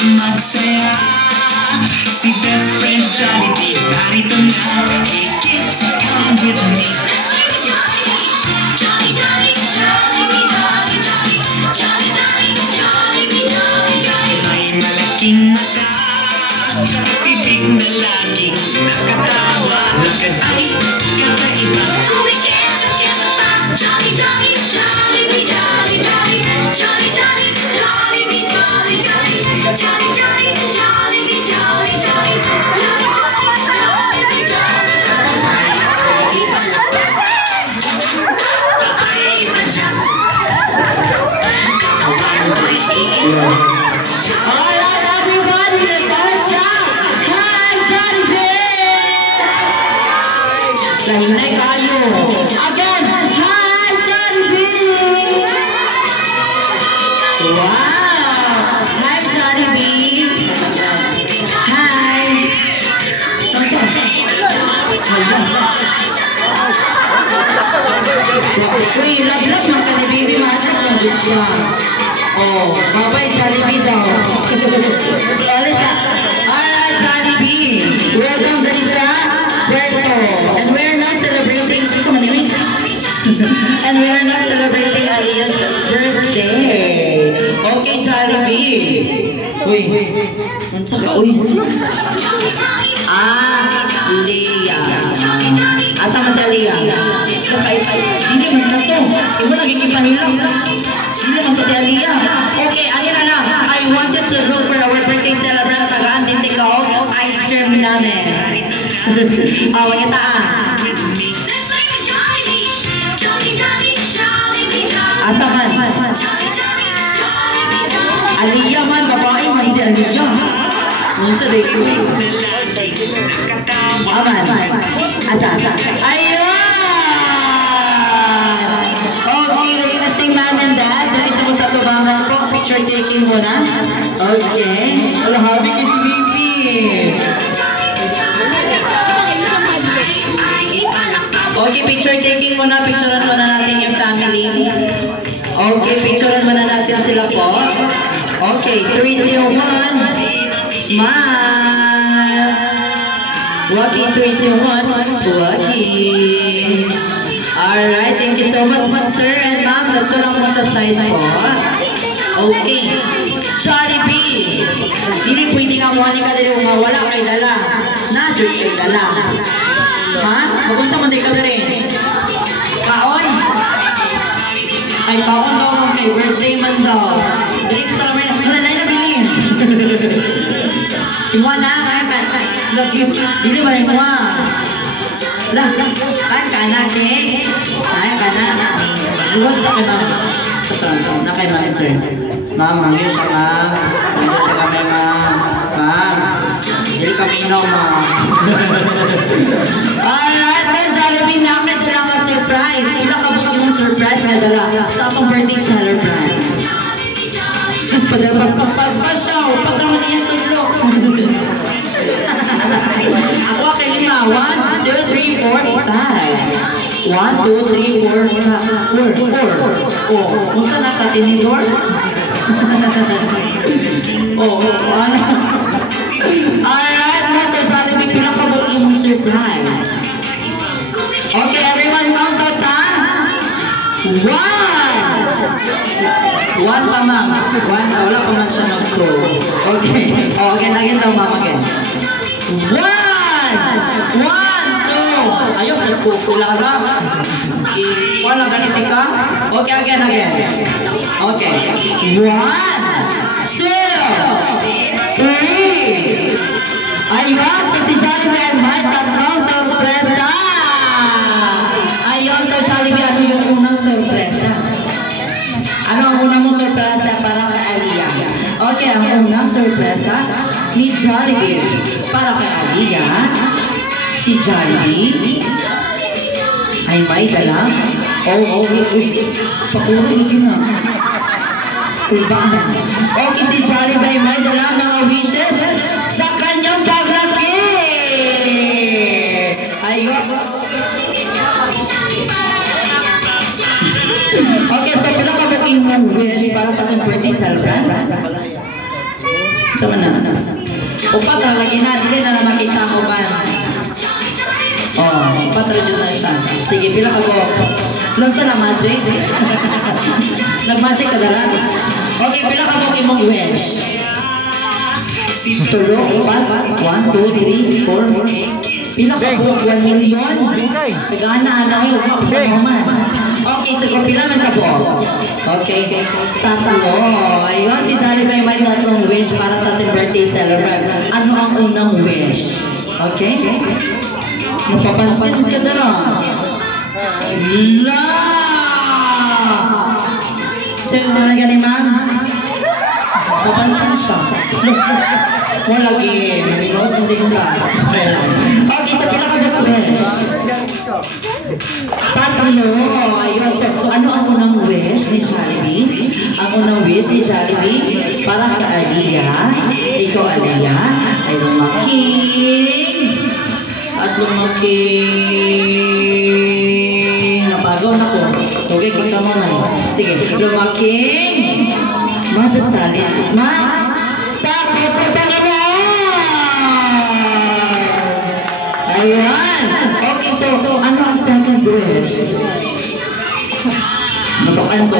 Magsaya si best friend Jollibee, narito na, hey kids, come with me. Jolly, jolly, Jollibee, jolly, jolly, jolly, jolly, Jollibee, jolly, jolly. May malaking mata, bibig na laging nakatawa, lakad ay kakaiba. Kumikit sa siyasa, jolly, jolly, Jollibee, jolly, jolly, jolly, jolly, Jollibee, jolly, jolly. Jolly, jolly, Jollibee, jolly, jolly, jolly, jolly, Jollibee, All right, everybody, let's all shout. Hi, Jollibee! Lahinay kayo. Again, hi, Jollibee! Wow! Uy, love-love ng kanibibig natin ng siya. Oh, babay, Jollibee daw. Alis na. Alright, Jollibee. Welcome to sa Puerto. And we're now celebrating, and we're now celebrating Alia's birthday. Okay, Jollibee. Uy, uy. Leah. Asama sa Leah. Hindi man na to. Ibo nagkikipahilap. Hindi man sa Leah. Okay, alin na lang. I want you to look for our birthday celebrant. Tagaan din ikaw. Ice cream namin. Oh, itaan. Asaman. Aliyah man. Babae man si Aliyah. Nunsa day ko. Aman. Asa. Ayun! Okay, requesting man and dad. Dali sa mo sa tubangan po. Picture taking muna. Okay. Wala habi kay si Bibi. Okay, picture taking muna. Picturean muna natin yung family. Okay, picturean muna natin sila po. Okay, 3, 2, 1. Smile! Waki, 3, 2, 1. Waki. Alright, thank you so much, sir and ma'am. Dito lang mo sa side po. Okay. Jollibee. Hindi pwede nga mo ka dito nga wala kay dala. Na-joy kay dala. Ha? Magunta mo din ka rin. Kaon? Ay, kaon daw mo kay birthday man daw. Drinks na naman. Saan na nabilin? Iwa na, hindi ba yung mga? Ay, kana, King. Ay, kana. Luwag sa kay ma'am. Na kay ma'am, sir. Ma'am, hangyo siya, ma'am. Hangyo siya kami, ma'am. Ma'am, hindi kami inaw, ma'am. Alright, then Jollibee namin dala ka surprise. Ilang kabot yung surprise na dala sa akong birthday celebrant. Sus, pas siya. Pag naman niya tulog. Ako kay lima. 1, 2, 3, 4, 5. 1, 2, 3, 4. Oh, musta na sa tinidor? Oh, ano? Alright, nasa Jollibee pinakabot yung surprise. Okay, everyone, count out time. 1. 1 pa, ma'am. 1, wala pa man siya nag-2. Okay. Oh, again daw, ma'am, again. 1, 2. Ayaw, nagpupulaga. Wala ganiti ka? Okay, again. Okay. 1, 2, 3. Ayun, si Jollibee and Mike, tatlong sorpresa. Ayun, sa Jollibee, ano yung unang sorpresa? Ano ang unang mong sorpresa para kay Aliyah? Okay, ang unang sorpresa ni Jollibee para kay Aliyah. Si Jollibee ay may dala. Pakurin yun na. Okay, si Jollibee ay may dala mga wishes sa kanyang paglaki. Ayun. Okay, so pinaka-booking mong wish para sa ating birthday celebrant. Sama na. Upat na, lagi na. Hindi na makita mo ba? Oh, patrojud na siya. Sige, pila ka po. Lang sa na magic. Nag-magic ka dala. Okay, pila ka booking mong wish. Tulo, upat. 1, 2, 3, 4. Pila ka po, 1 million. Nagana-ana ko yung okay, so pila man ka po. Okay, tatlo. Ayun, si Jollibee may tatlong wish para sa ating birthday celebrant. Ano ang unang wish? Okay? Mapapansin ka na lang. La! Sino na gani, ma'am? Mapapansin siya. Wala lagi, minod, hindi ko ba? Okay, so pila ka ba wish? Tatlo. Ayun, so ano ang unang wish ni Jollibee? Ang unang wish ni Jollibee para kay Aliyah. Ikaw, Aliyah, ay lumaking. At lumaking. Napagaw na po. Okay, kita mo man. Sige, lumaking. Madasalit. Takot sa Panginoon! Ayan. Okay, so ano ang second wish? Matukan ko.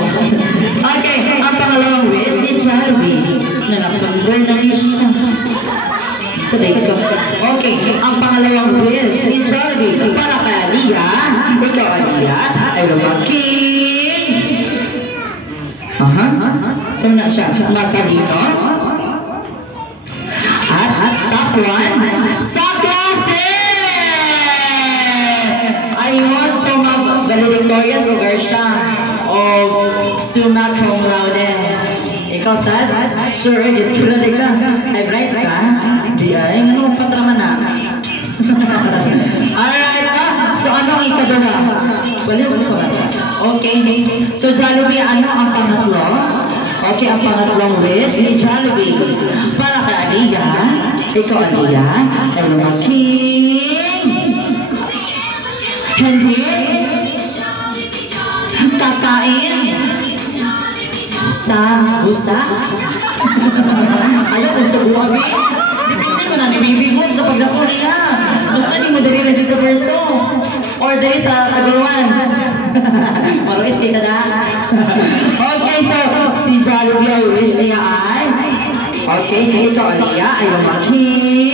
Okay, ang pangalawang wish ni Jollibee na napag-burn na wish siya. Sabay ko. Okay, ang pangalawang wish ni Jollibee para kay Aliyah. Ikaw, Aliyah, ay lumaking. Aha. So na siya, matalino. At top one, sa klase! Ayun, so valedictorian lugar siya o summa cum laude. Ikaw, Sad? Sure, disculadig ka. Ay, bright ka? Di ay, ano patraman na? Alright, so ano ang ikadala? Balik ko sa bata. Okay, so Jollibee, ano ang pangatlo? Okay, ang pangatlong wish ni Jollibee para kay Aliyah. Ikaw, Aliyah, ay lumaking. Hindi kakain sa busa. Ayaw, gusto buwabi. Depende mo na ni Bibigod sa paglako niya. Gusto ni mo dali na dito sa Berto. Or dali sa Taguluan. Maruis kita na. Okay, so si Jollibee ay wish niya ay okay, ikaw, Aliyah, ay lumaking.